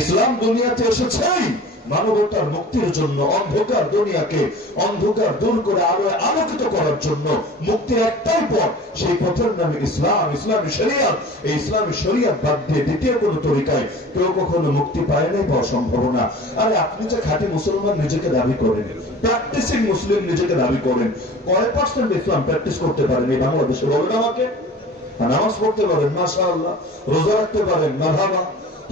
ইসলাম দুনিয়াতে এসেছেই মানবতার মুক্তির জন্য, অন্ধকার দুনিয়াকে অন্ধকার দূর করে আলোয় আলোকিত করার জন্য। মুক্তির একটাই পথ, সেই পথের নামে ইসলাম, ইসলামী শরিয়ত। এই ইসলামী শরিয়ত বাদ দিয়ে দ্বিতীয় কোন তরিকায় কেউ কখনো মুক্তি পায় নাই, পাওয়া সম্ভব না। আরে আপনি যে খাঁটি মুসলমান নিজেকে দাবি করেন, প্র্যাকটিসিং মুসলিম নিজেকে দাবি করেন, কয় পার্সেন্ট ইসলাম প্র্যাকটিস করতে পারেন এই বাংলাদেশে? বলেন আমাকে। নামাজ পড়তে পারেন মাশাআল্লাহ, রোজা রাখতে পারেন মারহাবা,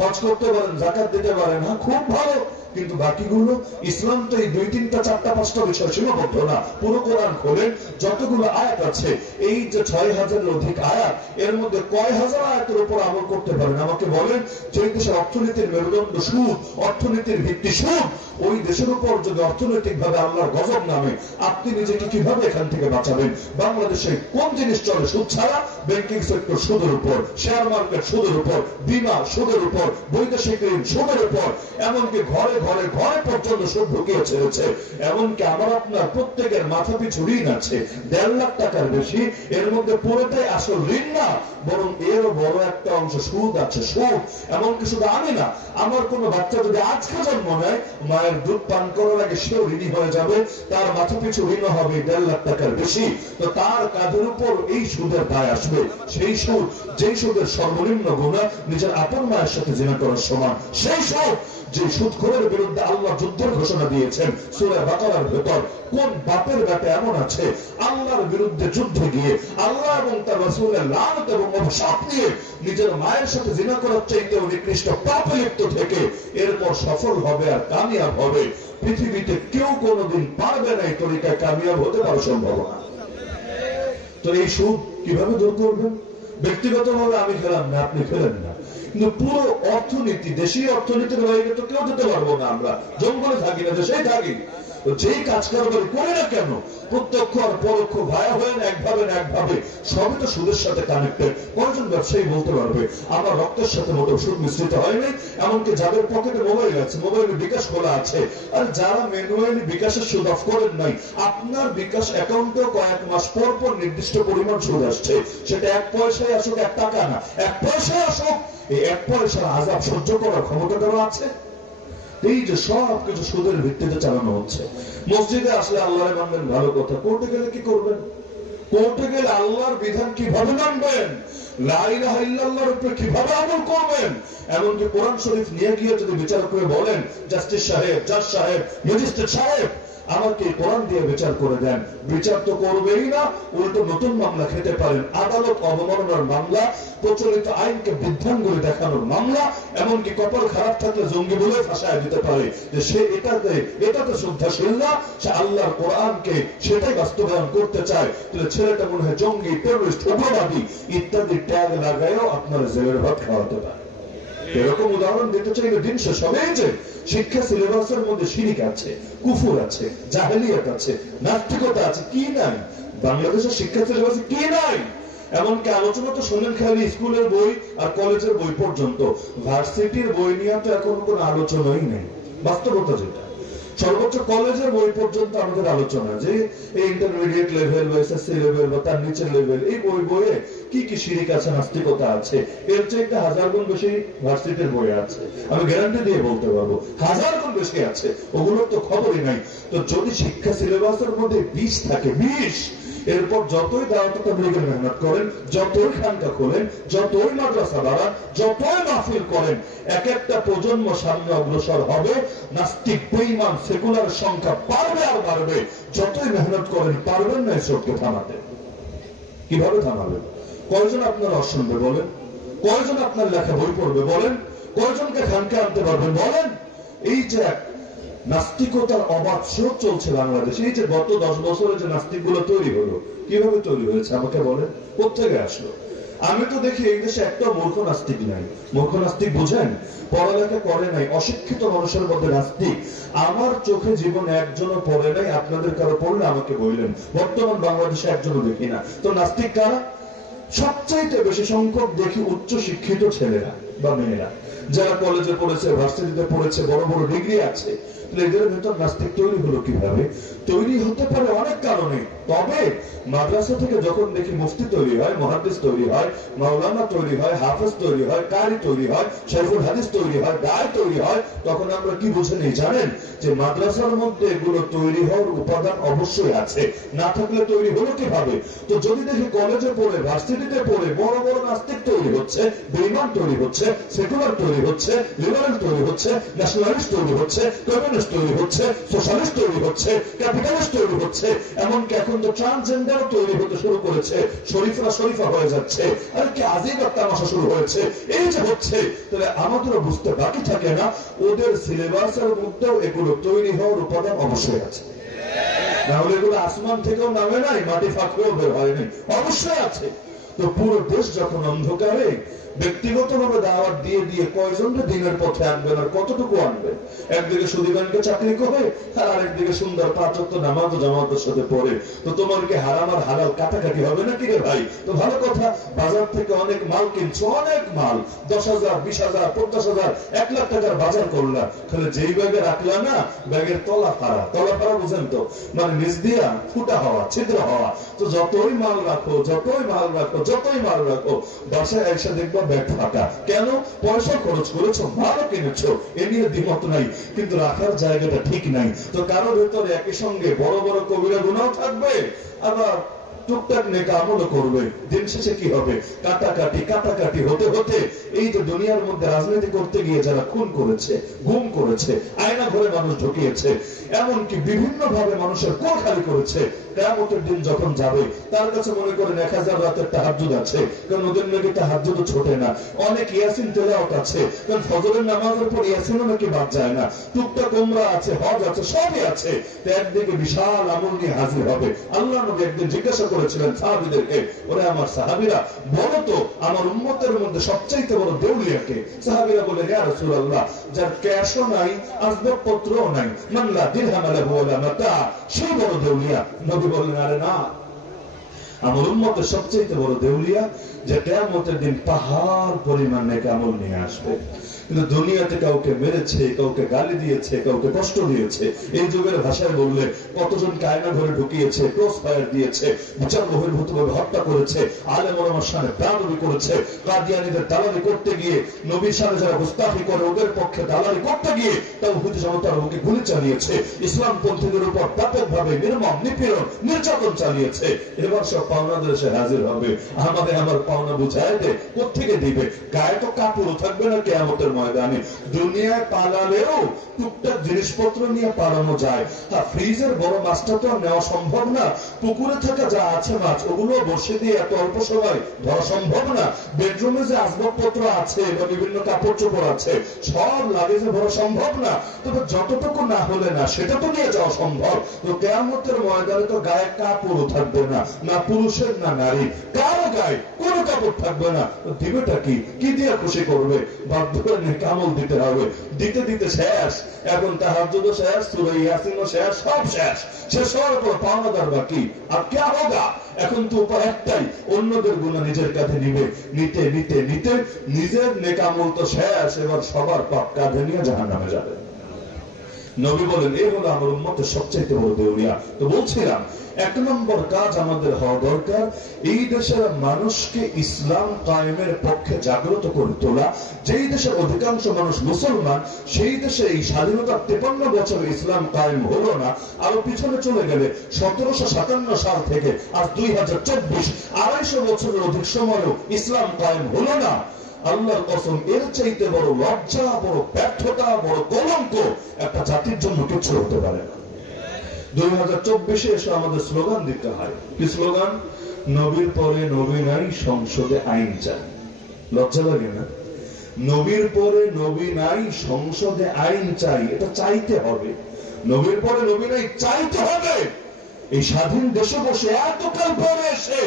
হজ করতে পারেন, যাকাত দিতে পারেন, হ্যাঁ খুব ভালো। কিন্তু বাকিগুলো, ইসলাম তো এই 2, 3, 4, 5টা বিষয় সীমাবদ্ধ না। পুরো কোরআন খোলেন, যতগুলো আয়াত আছে, এই যে 6000-এর অধিক আয়াত, এর মধ্যে কয় হাজার আয়াতের উপর আমল করতে পারেন আমাকে বলেন? যে দেশের অর্থনীতির মেরুদণ্ড সুদ, অর্থনীতির ভিত্তি সুদ, ওই দেশের উপর যদি অর্থনৈতিক ভাবে আল্লাহর গজব নামে, আপনি নিজেকে কিভাবে এখান থেকে বাঁচাবেন? বাংলাদেশে কোন জিনিস চলে সুদ ছাড়া? ব্যাংকিং সেক্টর সুদের উপর, শেয়ার মার্কেট সুদের উপর, বীমা সুদের উপর, বৈদেশিক ঋণ সুদের উপর, এমনকি ঘরে ঘরে ঘরে পর্যন্ত সুদ ঢুকিয়ে ছেড়েছে। এমনকি আমার আপনার প্রত্যেকের মাথা পিছু ঋণ আছে 1.5 লাখ টাকার বেশি। এর মধ্যে পুরোটাই আসল ঋণ না, বরং এরও বড় একটা অংশ সুদ আছে, সুদ। এমনকি শুধু আমি না, আমার কোনো বাচ্চা যদি আজকে জন্ম নেয়, মায়ের দুধ পান করার আগে সেও ঋণী হয়ে যাবে, তার মাথা পিছু ঋণ হবে 1.5 লাখ টাকার বেশি। তো তার কাঁধের উপর এই সুদের দায় আসবে। সেই সুদ, যেই সুদের সর্বনিম্ন গুণা নিজের আপন মায়ের সাথে জিনা করার সমান। সেই সুদ, যে সুদখোরের বিরুদ্ধে আল্লাহ যুদ্ধের ঘোষণা দিয়েছেন সূরা বাকারার ভেতর। কোন বাপের বেটা এমন আছে আল্লাহর বিরুদ্ধে যুদ্ধে গিয়ে আল্লাহ এবং তার রাসূলের লানত এবং অভিশাপ নিয়ে নিজের মায়ের সাথে জিনা করার চাইতেও নিকৃষ্ট পাপে লিপ্ত থেকে এরপর সফল হবে আর কামিয়াব হবে? পৃথিবীতে কেউ কোনোদিন পারবে না এই তরিকায় কামিয়াব হতে, পারা সম্ভব না। তো এই সুদ কিভাবে দূর করবেন? ব্যক্তিগতভাবে আমি খেলাম না, আপনি খেলেন না, কিন্তু পুরো অর্থনীতি, দেশীয় অর্থনীতির বাইরে তো কেউ যেতে পারবো না। আমরা জঙ্গলে থাকি না, দেশেই থাকি। যেই কাজ কারবার করে না কেন, প্রত্যক্ষ আর পরোক্ষ, ভায়া হয়ে না একভাবে না একভাবে, সবই তো সুদের সাথে কানেক্টেড। কয়জন ব্যবসায়ী বলতে পারবে আমার রক্তের সাথে মোটেও সুদ মিশ্রিত হয়নি? এমনকি যাদের পকেটে মোবাইল আছে, মোবাইলে বিকাশ খোলা আছে, আর যারা ম্যানুয়ালি বিকাশের সুদ অফ করেন নাই, আপনার বিকাশ অ্যাকাউন্টেও কয়েক মাস পর পর নির্দিষ্ট পরিমাণ সুদ আসছে। সেটা 1 পয়সায় আসুক, 1 টাকা না, 1 পয়সায় আসুক, এই 1 পয়সার আযাব সহ্য করার ক্ষমতা কারো আছে? এই যে সব কিছু সুদের ভিত্তিতে চালানো হচ্ছে। মসজিদে আসলে আল্লাহরে মানবেন, ভালো কথা। কোর্টে গেলে কি করবেন? কোর্টে গেলে আল্লাহর বিধান কিভাবে মানবেন? লা ইলাহা ইল্লাল্লাহর উপরে কিভাবে আমল করবেন? এমনকি কোরআন শরীফ নিয়ে গিয়ে যদি বিচার করে বলেন, জাস্টিস সাহেব, জাজ সাহেব, ম্যাজিস্ট্রেট সাহেব, আমাকে কোরআন দিয়ে বিচার করে দেন, বিচার তো করবেই না, উল্টো নতুন মামলা খেতে পারেন। আদালত অবমাননার মামলা, প্রচলিত আইনকে বৃদ্ধাঙ্গুলি দেখানোর মামলা, এমনকি কপাল খারাপ থাকলে জঙ্গি বলে ফাঁসায় দিতে পারে যে সে এটাতে শ্রদ্ধাশীল না, সে আল্লাহর কোরআনকে সেটাই বাস্তবায়ন করতে চায়। তাহলে ছেলেটা মনে হয় জঙ্গি, টেররিস্ট, উগ্রবাদী ইত্যাদি ট্যাগ লাগায়ও আপনার জেলের ভাত খাওয়াতে পারে। এরকম উদাহরণ দিতে চাইলে দিন শেষ হবে। যে শিক্ষা সিলেবাসের মধ্যে শিরিক আছে, কুফর আছে, জাহেলিয়াত আছে, নাস্তিকতা আছে, কি নাই বাংলাদেশের শিক্ষা সিলেবাসে? কি নাই? এমনকি আলোচনা তো শোনেন খালি স্কুলের বই আর কলেজের বই পর্যন্ত, ভার্সিটির বই নিয়ে তো এখন কোনো আলোচনাই নেই। বাস্তবতা যেটা, সর্বোচ্চ কলেজের বই পর্যন্ত আমাদের আলোচনা যে এই ইন্টারমিডিয়েট লেভেল বা এসএসসি লেভেল বা তার নিচের লেভেল, এই বইয়ে কি কি শিরিক আছে, নাস্তিকতা আছে, এর চাইতে 1000 গুণ বেশি ভার্সিটির বই আছে। আমি গ্যারান্টি দিয়ে বলতে পারবো 1000 গুণ বেশি আছে, ওগুলোর তো খবরই নাই। তো যদি শিক্ষা সিলেবাসের মধ্যে 20 থাকে, 20, এরপর যতই দাওয়াত তাবলীগের মেহনত করেন, যতই খানকা খোলেন, যতই মাদ্রাসা বাড়ান, যতই মাহফিল করেন, এক একটা প্রজন্ম সামনে অগ্রসর হবে, নাস্তিক, বেঈমান, সেকুলার সংখ্যা বাড়বে আর বাড়বে। যতই মেহনত করেন পারবেন না এসবকে থামাতে। কিভাবে থামাবেন? কয়জন আপনার অশুনবে বলেন? কয়জন আপনার লেখা বই পড়বে বলেন? কয়জনকে খানকে আনতে পারবেন বলেন? এই যে নাস্তিকতার অবাধ স্রোত চলছে বাংলাদেশে, এই যে গত 10 বছরে যে নাস্তিক গুলো তৈরি হলো, কিভাবে তৈরি হয়েছে আমাকে বলেন? কোথেকে আসলো? আমি তো দেখি এই দেশে একটা মূর্খ নাস্তিক নাই। মূর্খ নাস্তিক বুঝেন? পড়ালেখা করে নাই, অশিক্ষিত মানুষের মধ্যে নাস্তিক আমার চোখে জীবনে একজনও পড়ে নাই। আপনাদের কারো পড়লে আমাকে বললেন, বর্তমান বাংলাদেশে একজনও দেখি না। তো নাস্তিক কারা? সবচাইতে বেশি সংখ্যক দেখি উচ্চ শিক্ষিত ছেলেরা বা মেয়েরা। যারা কলেজে পড়েছে, ভার্সিটিতে পড়েছে, বড় বড় ডিগ্রি আছে, এদের ভেতর নাস্তিক তৈরি হলো কিভাবে? তৈরি হতে পারে অনেক কারণে। তবে মাদ্রাসা থেকে যখন দেখি মুফতি তৈরি হয়, মুহাদ্দিস তৈরি হয়, মাওলানা তৈরি হয়, হাফেজ তৈরি হয়, কারি তৈরি হয়, শাইখুল হাদিস তৈরি হয়, দায় তৈরি হয়, তখন আমরা কি বুঝে নেই জানেন? যে মাদ্রাসার মধ্যে এগুলো তৈরি হওয়ার উপাদান অবশ্যই আছে, না থাকলে তৈরি হলো কিভাবে? তো যদি দেখি কলেজে পড়ে, ভার্সিটিতে পড়ে বড় বড় নাস্তিক তৈরি হচ্ছে, বেঈমান তৈরি হচ্ছে, সেকুলার তৈরি হচ্ছে, লিবারেল তৈরি হচ্ছে, ন্যাশনালিস্ট তৈরি হচ্ছে, কমিউনিস্ট তৈরি হচ্ছে, সোশ্যালিস্ট তৈরি হচ্ছে, ক্যাপিটালিস্ট তৈরি হচ্ছে, এমনকি এখন তো ট্রান্সজেন্ডারও তৈরি হতে শুরু করেছে, শরীফরা শরীফা হয়ে যাচ্ছে, আর কি আজীব একটা তামাশা শুরু হয়েছে। এই যে হচ্ছে, তাহলে আমাদেরও বুঝতে বাকি থাকে না, ওদের সিলেবাসের মধ্যেও এগুলো তৈরি হওয়ার উপাদান অবশ্যই আছে। নাহলে এগুলো আসমান থেকেও নামে নাই, মাটি ফাঁকরেও বের হয়নি, অবশ্যই আছে। তো পুরো দেশ যখন অন্ধকারে, ব্যক্তিগতভাবে দাওয়াত দিয়ে দিয়ে কয়জনকে দিনের পথে আনবেন আর কতটুকু আনবেন? একদিকে সুদীবানকে চাকরি করে, আর আরেকদিকে সুন্দর 5 ওয়াক্ত নামাজ ও জামাতের সাথে পড়ে। তো তোমার কি হারাম আর হালাল কাটাকাটি হবে নাকি রে ভাই? তো ভালো কথা, বাজার থেকে অনেক মাল কিনছো, অনেক মাল, 10,000, 20,000, 50,000, 1 লাখ টাকার বাজার করলা, তাহলে যেই ব্যাগে রাখলা না, ব্যাগের তলা ফাড়া বুঝেন তো, মানে নিচ দিয়া ফুটা হওয়া, ছিদ্র হওয়া। তো যতই মাল রাখো, যতই মাল রাখো, যতই মাল রাখো, বাসায় এসে দেখবা ব্যাগ ফাঁকা। কেন? পয়সা খরচ করেছো, ভালো কিনেছো, এ নিয়ে দ্বিমত নাই, কিন্তু রাখার জায়গাটা ঠিক নাই। তো কারো ভেতরে একই সঙ্গে বড় বড় কবিরা গুনাহ থাকবে, আবার টুকটাক নেক আমলও করবে। দিন শেষে কি হবে? কাটাকাটি হতে হতে এই যে দুনিয়ার মধ্যে রাজনীতি করতে গিয়ে যারা খুন করেছে, গুম করেছে, আয়না ঘরে মানুষ ঢুকিয়েছে, এমনকি বিভিন্ন ভাবে মানুষের কোল খালি করেছে, কিয়ামতের দিন যখন যাবে তার কাছে মনে করেন 1000 রাতের তাহাজ্জুদ আছে, কারণ ওদের নাকি তাহাজ্জুদ ছোটে না, অনেক ইয়াসিন তেলাওয়াত আছে, কারণ ফজরের নামাজের পর ইয়াসিনও নাকি বাদ যায় না, টুকটাক উমরা আছে, হজ আছে, সবই আছে। তো একদিকে বিশাল আমল নিয়ে হাজির হবে। আল্লাহ নবী একদিন জিজ্ঞাসা করেছিলেন সাহাবীদেরকে, ওরে আমার সাহাবীরা, বলো তো আমার উম্মতের মধ্যে সবচাইতে বড় দেউলিয়া কে? সাহাবীরা বলে, ইয়া রাসূলুল্লাহ, যার ক্যাশও নাই, আসবাবপত্রও নাই, মান লা দিরহাম লাহু ওয়া লা মাতা, সেই বড় দেউলিয়া। নবী বললেন, আরে না, আমার উম্মতের সবচাইতে বড় দেউলিয়া যে কিয়ামতের দিন পাহাড় পরিমাণ নেক আমল নিয়ে আসবে, কিন্তু দুনিয়াতে কাউকে মেরেছে, কাউকে গালি দিয়েছে, কাউকে কষ্ট দিয়েছে, এই যুগের ভাষায় বললে কতজন কায়না ঘরে ঢুকিয়েছে, ক্রস ফায়ার দিয়েছে, বিচার বহির্ভূতভাবে হত্যা করেছে, আলেম ওলামার সামনে বেয়াদবি করেছে, কাদিয়ানীদের দালালি করতে গিয়ে, নবীর সামনে যারা গুস্তাখি করে ওদের পক্ষে দালালি করতে গিয়ে তাওহীদ জামাতার বুকে গুলি চালিয়েছে, ইসলাম পন্থীদের উপর ব্যাপকভাবে নির্মম নিপীড়ন নির্যাতন চালিয়েছে। এবার সব পাওনাদের এসে হাজির হবে, আমাদের আমার পাওনা বুঝায় দে, কোত্থেকে দিবে? গায়ে তো কাপড়ও থাকবে না কিয়ামতের ময়দানে। দুনিয়ায় পালালেও টুকটাক জিনিসপত্র নিয়ে পালানো যায়, আর ফ্রিজের বড় মাছটা তো নেওয়া সম্ভব না, পুকুরে থাকা যা আছে মাছ, ওগুলো বসে দিয়ে এত অল্প সময় ধরা সম্ভব না। বেডরুমে যে আসবাবপত্র আছে বা বিভিন্ন কাপড় চোপড় আছে, সব লাগেজে ভরা সম্ভব না। তবে যতটুকু না হলে না, সেটা তো নিয়ে যাওয়া সম্ভব। তো কিয়ামতের ময়দানে তো গায়ে কাপড়ও থাকবে না, না পুরুষের না নারী, কারো গায়ে কোনো কাপড় থাকবে না। তো দিবেটা কি? কি দিয়ে খুশি করবে? বাধ্য করে কামল দিতে হবে। দিতে দিতে শেষ, এখন তাহাজ্জুদও শেষ, সূরা ইয়াসিনও শেষ, সব শেষ। শেষ হওয়ার পর পাওনাদার বাকি। আর কে হোগা? এখন তো উপায় একটাই, অন্যদের গুনাহ নিজের কাঁধে নিবে, নিতে নিতে নিতে নিজের নেক আমল তো শেষ, এবার সবার পাপ কাঁধে নিয়ে জাহান্নামে যাবে। নবী বলেন, এই হলো আমার উম্মতের সবচেয়ে বড় দেউলিয়া। তো বলছিলাম, 1 নম্বর কাজ আমাদের হওয়া দরকার, এই দেশের মানুষকে ইসলাম কায়েমের পক্ষে জাগ্রত করে তোলা। যেই দেশের অধিকাংশ মানুষ মুসলমান, সেই দেশে এই স্বাধীনতার 53 বছরে ইসলাম কায়েম হলো না, আরো পিছনে চলে গেলে 1757 সাল থেকে আজ 2024, 250 বছরের অধিক সময়ও ইসলাম কায়েম হলো না। আল্লাহর কসম, এর চাইতে বড় লজ্জা, বড় ব্যর্থতা, বড় কলঙ্ক একটা জাতির জন্য কিছু হতে পারে না। 2024 এসে আমাদের স্লোগান দিতে হয়। কি স্লোগান? নবীর পরে নবী নাই, সংসদে আইন চাই। লজ্জা লাগে না? নবীর পরে নবী নাই, সংসদে আইন চাই, এটা চাইতে হবে। নবীর পরে নবী নাই, চাইতে হবে। এই স্বাধীন দেশে বসে এতকাল পরে এসে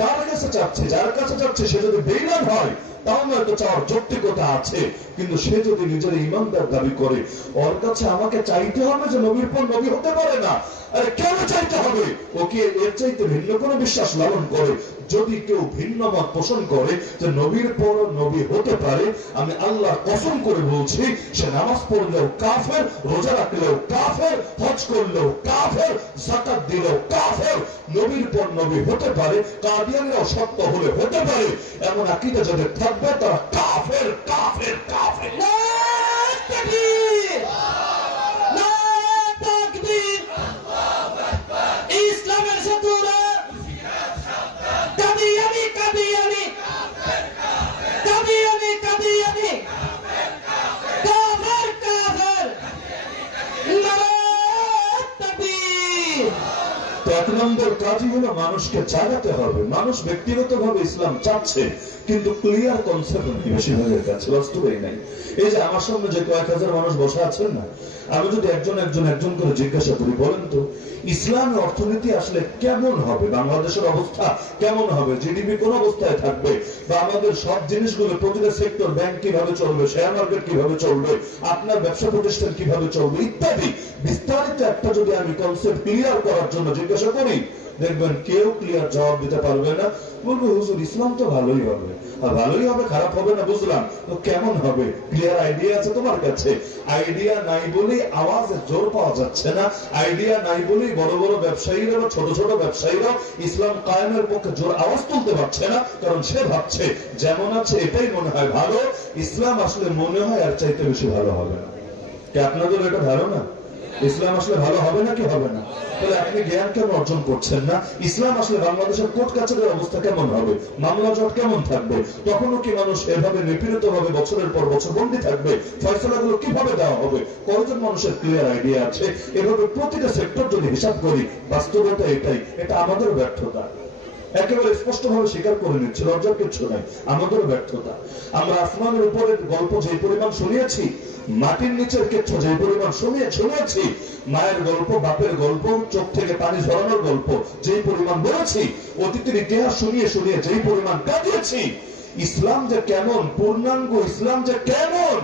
কার কাছে চাচ্ছে? যার কাছে চাচ্ছে সে যদি বেঈমান হয়, তাও নয়তো চাওয়ার যৌক্তিকতা আছে, কিন্তু সে যদি নিজের ইমানদার দাবি করে, ওর কাছে আমাকে চাইতে হবে যে নবীর পর নবী হতে পারে না। আরে কেন চাইতে হবে? ওকে এর চাইতে ভিন্ন কোনো বিশ্বাস লালন করে। যদি কেউ ভিন্ন মত পোষণ করে যে নবীর পর নবী হতে পারে, আমি আল্লাহ কসম করে বলছি, সে নামাজ পড়লেও কাফের, রোজা রাখলেও কাফের, হজ করলেও কাফের, যাকাত দিলেও কাফের। নবীর পর নবী হতে পারে, কাদিয়ানীরাও সত্য হলে হতে পারে, এমন আকীদা যাদের থাকবে তারা কাফের কাফের কাফের। ইসলামের শত্রুরা কাদিয়ানী কাদিয়ানী কাদিয়ানী কাদিয়ানী কাফের কাফের। নারায়ে তাকবীর। এক নম্বর কাজই হলো মানুষকে জাগাতে হবে। মানুষ ব্যক্তিগতভাবে ইসলাম চাচ্ছে, কিন্তু ক্লিয়ার কনসেপ্ট নেই বেশিরভাগের কাছে, বাস্তবেই নাই। এই যে আমার সামনে যে কয়েক হাজার মানুষ বসে আছেন না, আমি যদি একজন করে জিজ্ঞাসা করি, বলেন তো ইসলামী অর্থনীতি আসলে কেমন হবে, বাংলাদেশের অবস্থা কেমন হবে, জিডিপি কোন অবস্থায় থাকবে, বা আমাদের সব জিনিসগুলো প্রতিটা সেক্টর, ব্যাংক কিভাবে চলবে, শেয়ার মার্কেট কিভাবে চলবে, আপনার ব্যবসা প্রতিষ্ঠান কিভাবে চলবে, ইত্যাদি বিস্তারিত একটা যদি আমি কনসেপ্ট ক্লিয়ার করার জন্য জিজ্ঞাসা করি, দেখবেন কেউ ক্লিয়ার জবাব দিতে পারবে না। বলবে হুজুর ইসলাম তো ভালোই হবে, আর ভালোই হবে, খারাপ হবে না, বুঝলাম, তো কেমন হবে? ক্লিয়ার আইডিয়া আছে তোমার কাছে? আইডিয়া নাই বলেই আওয়াজের জোর পাওয়া যাচ্ছে না। আইডিয়া নাই বলেই বড় বড় ব্যবসায়ীরা বা ছোট ছোট ব্যবসায়ীরা ইসলাম কায়েমের পক্ষে জোর আওয়াজ তুলতে পারছে না, কারণ সে ভাবছে যেমন আছে এটাই মনে হয় ভালো। ইসলাম আসলে মনে হয় আর চাইতে বেশি ভালো হবে না। কি আপনাদের এটা ধারণা ইসলাম আসলে ভালো হবে না কি হবে না? তাহলে আপনি জ্ঞান কেন অর্জন করছেন না? ইসলাম আসলে বাংলাদেশের কোর্ট কাছারির অবস্থা কেমন হবে, মামলা জট কেমন থাকবে, তখনও কি মানুষ এভাবে নিপীড়িত হবে, বছরের পর বছর বন্দী থাকবে, ফয়সালাগুলো কিভাবে দেওয়া হবে, কতজন মানুষের ক্লিয়ার আইডিয়া আছে? এভাবে প্রতিটা সেক্টর যদি হিসাব করি, বাস্তবতা এটাই, এটা আমাদের ব্যর্থতা। একেবারে স্পষ্ট ভাবে স্বীকার করে নিচ্ছে, লজ্জার কিছু নাই, আমাদের ব্যর্থতা। আমরা আসমানের উপরের গল্প যে পরিমাণ শুনিয়েছি, মাটির নিচের কিছু যে পরিমাণ শুনিয়েছি, মায়ের গল্প, বাপের গল্প, চোখ থেকে পানি ঝরানোর গল্প যে পরিমাণ বলেছি, অতীতের ইতিহাস শুনিয়ে শুনিয়ে যেই পরিমাণ কাটিয়েছি, ইসলাম যে কেমন, পূর্ণাঙ্গ ইসলাম যে কেমন,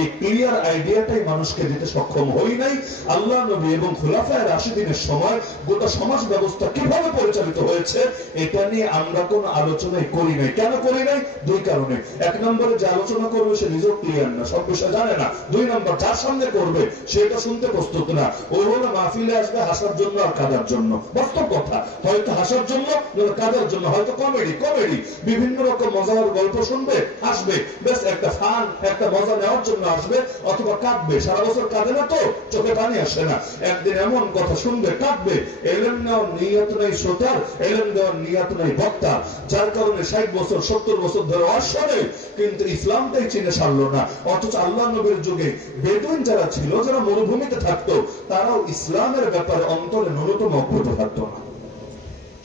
এই ক্লিয়ার আইডিয়াটাই মানুষকে দিতে সক্ষম হই নাই। আল্লাহ নবী এবং খুলাফায়ে রাশিদিনের সময় গোটা সমাজ ব্যবস্থা কিভাবে পরিচালিত হয়েছে এটা নিয়ে আমরা কোনো আলোচনাই করি নাই। কেন করি নাই? দুই কারণে। এক নম্বরে যে আলোচনা করবে সে নিজেও ক্লিয়ার না, সব বিষয় জানে না। দুই নম্বর, যার সামনে করবে সেটা শুনতে প্রস্তুত না। ওই হলো মাহফিলে আসবে হাসার জন্য আর কাঁদার জন্য, বাস্তব কথা, হয়তো হাসার জন্য, কাঁদার জন্য, হয়তো কমেডি বিভিন্ন রকম মজার গল্প শুনবে, হাসবে, বেশ একটা ফান, একটা মজা নেওয়ার জন্য আসবে, অথবা কাঁদবে। সারা বছর কাঁদে না তো, চোখে পানি আসে না, একদিন এমন কথা শুনবে, কাঁদবে। এলেম নেওয়ার নিয়ত নাই শ্রোতার, এলেম দেওয়ার নিয়ত নাই বক্তার, যার কারণে 60 বছর 70 বছর ধরে অশ্বরে কিন্তু ইসলামটাই চিনে সারলো না। অথচ আল্লাহ নবীর যুগে বেদুইন যারা ছিল, যারা মরুভূমিতে থাকতো, তারাও ইসলামের ব্যাপারে অন্তরে ন্যূনতম অগ্রত থাকতো না।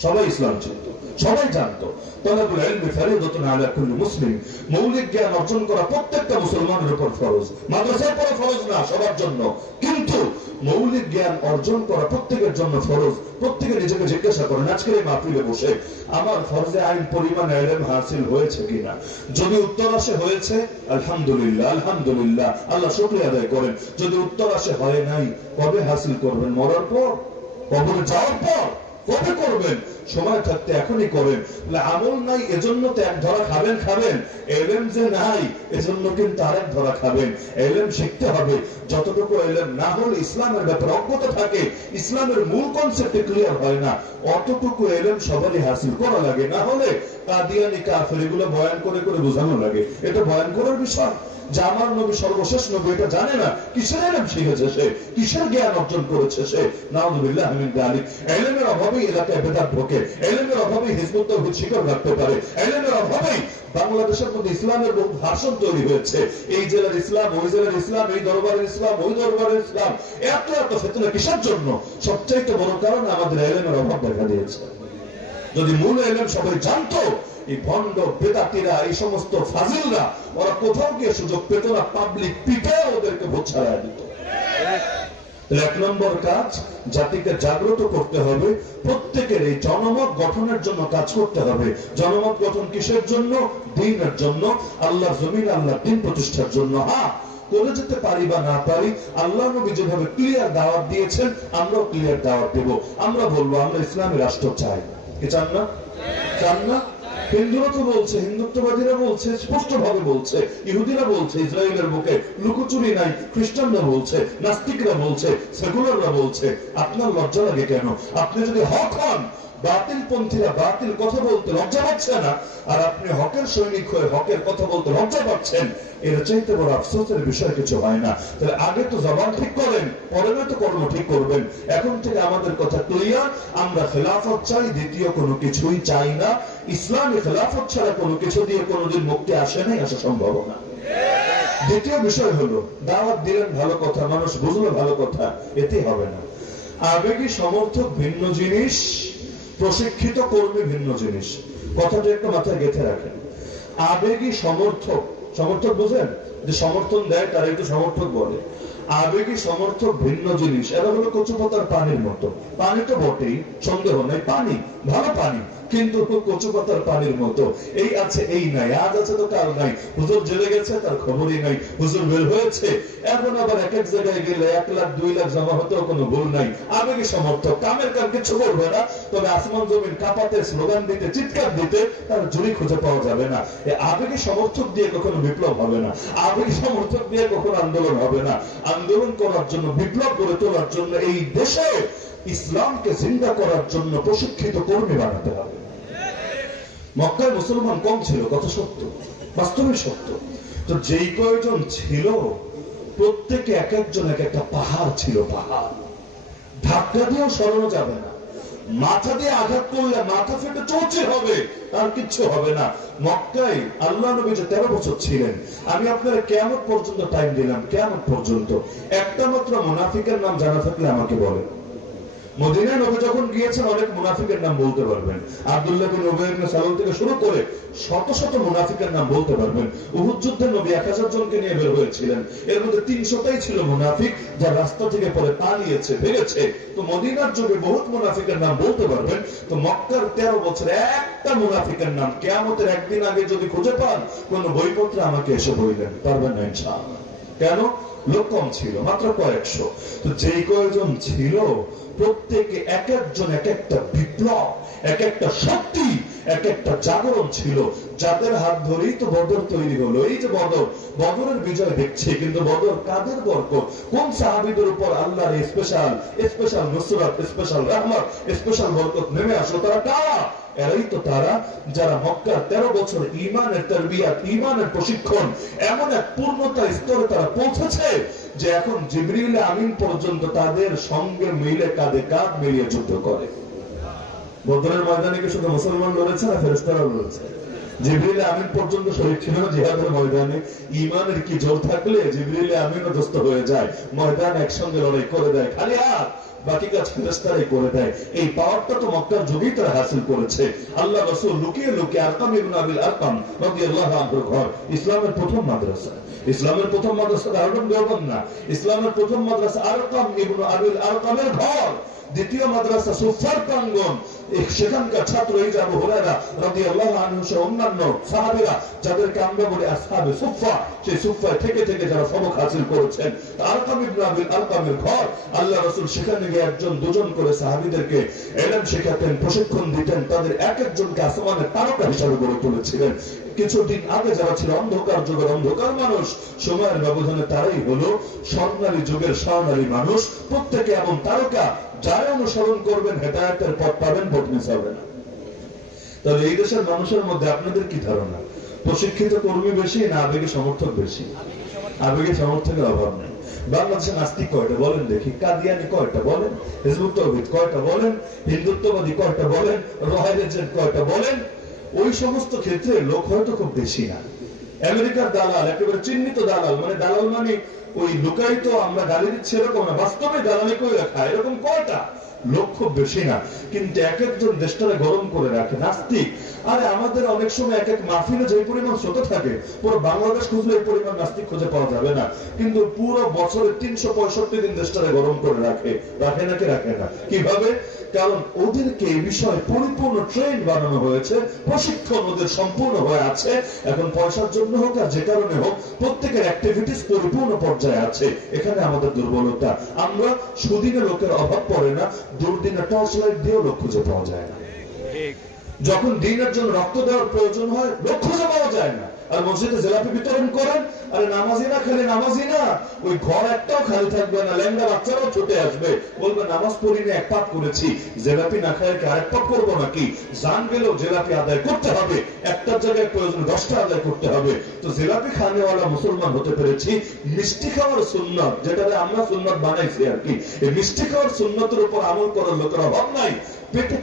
সবাই ইসলাম চিনত, সবাই জানতো। তালাবুল ইলমি ফরিদাতুন আলা কুল্লি মুসলিম, মৌলিক জ্ঞান অর্জন করা প্রত্যেকটা মুসলমানের উপর ফরজ। মাদ্রাসায় পড়া ফরজ না সবার জন্য, কিন্তু মৌলিক জ্ঞান অর্জন করা প্রত্যেকের জন্য ফরজ। প্রত্যেকে নিজেকে জিজ্ঞাসা করেন, আজকের এই মাহফিলে বসে আমার ফরজে আইন পরিমাণ ইলম হাসিল হয়েছে কিনা? যদি উত্তর আসে হয়েছে, আলহামদুলিল্লাহ আলহামদুলিল্লাহ, আল্লাহ শুকরিয়া আদায় করেন। যদি উত্তর আসে হয় নাই, কবে হাসিল করবেন? মরার পর? কবরে যাওয়ার পর? কবে করবেন? সময় থাকতে এখনই করেন। আমল নাই এজন্য তো এক ধরা খাবেন, এলেম যে নাই এজন্য কিন্তু আরেক ধরা খাবেন। এলেম শিখতে হবে, যতটুকু এলেম না হলে ইসলামের ব্যাপারে অজ্ঞতা থাকে, ইসলামের মূল কনসেপ্টে ক্লিয়ার হয় না, অতটুকু এলেম সবারই হাসিল করা লাগে। না হলে কাদিয়ানি কাফের এগুলো বয়ান করে করে বোঝানো লাগে, এটা বয়ান করার বিষয়। যে আমার নবী সর্বশেষ নবী এটা জানে না, কিসের ইলম শিখেছে সে, কিসের জ্ঞান অর্জন করেছে সে? নাউযুবিল্লাহ মিন যালিক। ইলমের অভাবেই এলাকায় বেদাত ঢোকে, ইলমের অভাবেই হিজবুত তাওহীদ শিকার রাখতে পারে, ইলমের অভাবেই বাংলাদেশের মধ্যে ইসলামের বহু ভাষণ তৈরি হয়েছে। এই জেলার ইসলাম, ওই জেলার ইসলাম, এই দরবারের ইসলাম, ওই দরবারের ইসলাম, এত ফিতনা কিসের জন্য? সবচাইতে বড় কারণ আমাদের ইলমের অভাব দেখা দিয়েছে। যদি মূল ইলম সবাই জানতো, এই ভণ্ড বেদাতিরা, এই সমস্ত ফাজিলরা, ওরা কোথাও গিয়ে সুযোগ পেত না, পাবলিক পিঠে ওদেরকে ভোট ছাড়াই দিত। এক নম্বর কাজ, জাতিকে জাগ্রত করতে হবে, প্রত্যেকের এই জনমত গঠনের জন্য কাজ করতে হবে। জনমত গঠন কিসের জন্য? দ্বীনের জন্য, আল্লাহর জমিন, আল্লাহর দ্বীন প্রতিষ্ঠার জন্য। হ্যাঁ, করে যেতে পারি বা না পারি, আল্লাহ নবী যেভাবে ক্লিয়ার দাওয়াত দিয়েছেন আমরাও ক্লিয়ার দাওয়াত দেব। আমরা বলবো আমরা ইসলামী রাষ্ট্র চাই। কি চান না? চান না? হিন্দুরা তো বলছে, হিন্দুত্ববাদীরা বলছে, স্পষ্ট ভাবে বলছে, ইহুদিরা বলছে ইসরায়েলের বুকে লুকোচুরি নাই, খ্রিস্টানরা বলছে, নাস্তিকরা বলছে, সেকুলাররা বলছে। আপনার লজ্জা লাগে কেন? আপনি যদি হক হন, বাতিল পন্থীরা বাতিল কথা বলতে লজ্জা পাচ্ছে না, আর আপনি হকের সৈনিক হয়ে হকের কথা বলতে লজ্জা পাচ্ছেন, এর চাইতে বড় আফসোসের বিষয় কিছু হয় না। তাহলে আগে তো জবান ঠিক করেন, পরে না তো কর্ম ঠিক করবেন। এখন থেকে আমাদের কথা ক্লিয়ার, আমরা খেলাফত চাই, দ্বিতীয় কোনো কিছুই চাই না। ইসলামী খেলাফত ছাড়া কোনো কিছু দিয়ে কোনোদিন মুক্তি আসে নাই, আসা সম্ভব না। দ্বিতীয় বিষয় হলো, দাওয়াত দিলেন ভালো কথা, মানুষ বুঝলো ভালো কথা, এতে হবে না। আবেগী সমর্থক ভিন্ন জিনিস, প্রশিক্ষিত কর্মী ভিন্ন জিনিস। কথাটা একটু মাথায় গেঁথে রাখেন। আবেগী সমর্থক, সমর্থক বুঝেন, যে সমর্থন দেয় তারা একটু সমর্থক বলে। আবেগী সমর্থক ভিন্ন জিনিস। এরা হলো কচুপাতার পানির মতো। পানি তো বটেই, সন্দেহ নাই, পানি, ভালো পানি, কিন্তু কচুপাতার পানির মতো। এই আছে এই নাই, আজ আছে তো কাল নাই। হুজুর জেলে গেছে তার খবরই নাই, হুজুর বের হয়েছে। এখন আবার এক এক জায়গায় গেলে 1 লাখ 2 লাখ জমা হতেও কোনো ভুল নাই। আবেগী সমর্থক কামের কাম কিছু করবে না, তবে আসমান জমিন কাঁপাতে, স্লোগান দিতে, চিৎকার দিতে তার জুড়ি খুঁজে পাওয়া যাবে না। এই আবেগী সমর্থক দিয়ে কখনো বিপ্লব হবে না, আবেগী সমর্থক দিয়ে কখনো আন্দোলন হবে না। আন্দোলন করার জন্য, বিপ্লব গড়ে তোলার জন্য, এই দেশে ইসলামকে জিন্দা করার জন্য প্রশিক্ষিত কর্মী বানাতে হবে। মক্কায় মুসলমান কম ছিল, কথা সত্য, বাস্তবে সত্য। তো যেই কয়জন ছিল, প্রত্যেকে এক একজন এক একটা পাহাড় ছিল, পাহাড়। ধাক্কা দিয়েও সরানো যাবে না, মাথা দিয়ে আঘাত করলে মাথা ফেটে চৌচির হবে, তার কিচ্ছু হবে না। মক্কায় আল্লাহ নবী যে 13 বছর ছিলেন, আমি আপনারা কিয়ামত পর্যন্ত টাইম দিলাম, কিয়ামত পর্যন্ত একটা মাত্র মুনাফিকের নাম জানা থাকলে আমাকে বলেন। মদিনায় নবী যখন গিয়েছেন অনেক মুনাফিকের নাম বলতে পারবেন, আব্দুল্লাহ বিন উবাই ইবনে সালুল থেকে শুরু করে শত শত মুনাফিকের নাম বলতে পারবেন। উহুদ যুদ্ধে নবী 1000 জনকে নিয়ে বের হয়েছিলেন, এর মধ্যে 300টাই ছিল মুনাফিক, যারা রাস্তা থেকে পরে পালিয়েছে, ভেগেছে। তো মদিনার যুগে বহুত মুনাফিকের নাম বলতে পারবেন। তো মক্কার 13 বছরে একটা মুনাফিকের নাম কিয়ামতের একদিন আগে যদি খুঁজে পান, কোন বইপত্রে আমাকে এসে বললেন, পারবেন না ইনশাআল্লাহ। কেন? লোক কম ছিল, মাত্র কয়েকশো। তো যেই কয়েকজন ছিল, প্রত্যেকে এক একজন এক একটা বিপ্লব, এক একটা শক্তি, এক একটা জাগরণ ছিল, যাদের হাত ধরেই তো বদর তৈরি হলো। এই যে বদর, বদরের বিজয় দেখছে, কিন্তু বদর কাদের বরকত? কোন সাহাবীদের উপর আল্লাহর স্পেশাল স্পেশাল নুসরাত, স্পেশাল রহমত, স্পেশাল বরকত নেমে আসলো? তারা কারা? এরাই তো তারা যারা মক্কার 13 বছর ঈমানের তারবিয়াত, ঈমানের প্রশিক্ষণ এমন এক পূর্ণতা স্তরে তারা পৌঁছেছে যে এখন জিবরিল আমিন পর্যন্ত তাদের সঙ্গে মিলে কাঁধে কাঁধ মিলিয়ে যুদ্ধ করে। বদরের ময়দানে কি শুধু মুসলমান লড়েছে না ফেরেশতারাও লড়েছে? জিবরিল আমিন পর্যন্ত শহীদ ছিল না জিহাদের ময়দানে। ঈমানের কি জোর থাকলে জিবরিল আমিনও দোস্ত হয়ে যায়, ময়দান একসঙ্গে লড়াই করে দেয়, খালি হাত, বাকি কাজ ফেরেশতারাই করে দেয়। এই পাওয়ারটা তো মক্কার যুগেই তারা হাসিল করেছে। আল্লাহ রাসূল লুকিয়ে লুকিয়ে আরকাম ইবনে আবিল আরকাম রাদিয়াল্লাহু আনহুর ঘর, ইসলামের প্রথম মাদ্রাসা, ইসলামের প্রথম মাদ্রাসা দারুল দেওবন্দ না, ইসলামের প্রথম মাদ্রাসা আরকাম ইবনে আবিল আরকামের ঘর। দ্বিতীয় মাদ্রাসা সুফার প্রাঙ্গণ, সেখানকার ছাত্র এই যে আবু হুরায়রা রাদিয়াল্লাহু আনহু সহ অন্যান্য সাহাবীরা, যাদেরকে আমরা বলি আসহাবে সুফা, সেই সুফায় থেকে থেকে যারা সবক হাসিল করেছেন, আরকাম ইবনে আবিল আরকামের ঘর। আল্লাহ রাসূল সেখানে গিয়ে একজন দুজন করে সাহাবীদেরকে ইলম শেখাতেন, প্রশিক্ষণ দিতেন, তাদের এক একজনকে আসমানের তারকা হিসাবে গড়ে তুলেছিলেন। কিছুদিন আগে যারা ছিল অন্ধকার যুগের অন্ধকার মানুষ, সময়ের ব্যবধানে তারাই হলো স্বর্ণালী যুগের স্বর্ণালী মানুষ। প্রত্যেকে এমন তারকা, যারা অনুসরণ করবেন হেদায়েতের পথ পাবেন, ভোট মিস হবে না। তাহলে এই দেশের মানুষের মধ্যে আপনাদের কি ধারণা? প্রশিক্ষিত কর্মী বেশি না আবেগী সমর্থক বেশি? আবেগী সমর্থকের অভাব নেই। বাংলাদেশে নাস্তিক কয়টা বলেন দেখি? কাদিয়ানি কয়টা বলেন? হিজবুত তাওহীদ কয়টা বলেন? হিন্দুত্ববাদী কয়টা বলেন? রয়্যাল এজেন্ট কয়টা বলেন? ওই সমস্ত ক্ষেত্রে লোক হয়তো খুব বেশি না। আমেরিকার দালাল, একেবারে চিহ্নিত দালাল, মানে দালাল মানে ওই লুকাই তো আমরা গালি দিচ্ছি এরকম না, বাস্তবে দালালি করে রাখা এরকম কয়টা লোক, খুব বেশি না, কিন্তু এক একজন দেশটারে গরম করে রাখে নাস্তিক। আরে আমাদের অনেক সময় এক এক মাহফিলে যে পরিমাণ শ্রোতা থাকে, পুরো বাংলাদেশ খুঁজলে এই পরিমাণ নাস্তিক খুঁজে পাওয়া যাবে না, কিন্তু পুরো বছরে 365 দিন দেশটারে গরম করে রাখে। রাখে নাকি রাখে না? কিভাবে? কারণ ওদেরকে এই বিষয়ে পরিপূর্ণ ট্রেন বানানো হয়েছে, প্রশিক্ষণ ওদের সম্পূর্ণ হয়ে আছে। এখন পয়সার জন্য হোক আর যে কারণে হোক, প্রত্যেকের অ্যাক্টিভিটিস পরিপূর্ণ পর্যায়ে আছে। এখানে আমাদের দুর্বলতা, আমরা সুদিনে লোকের অভাব পড়ে না, দুর্দিনে টর্চ লাইট দিয়েও লোক খুঁজে পাওয়া যায় না। যখন দিনের জন্য রক্ত দেওয়ার প্রয়োজন হয়, লোক খুঁজে পাওয়া যায় না। আর মসজিদে জিলাপি বিতরণ করেন, আরে নামাজি না, খালি নামাজি না, ওই ঘর একটাও খালি থাকবে না, ল্যাংড়া বাচ্চারাও ছুটে আসবে, বলবে নামাজ পড়িনি, এক পাপ করেছি, জিলাপি না খায় কি আরেক পাপ করবো নাকি? জান গেলেও জিলাপি আদায় করতে হবে, একটার জায়গায় প্রয়োজন 10টা আদায় করতে হবে। তো জিলাপি খানেওয়ালা মুসলমান হতে পেরেছি। মিষ্টি খাওয়ার সুন্নত, যেটা আমরা সুন্নত বানাইছি আর কি, এই মিষ্টি খাওয়ার সুন্নতের উপর আমল করার লোকের অভাব নাই। পেটে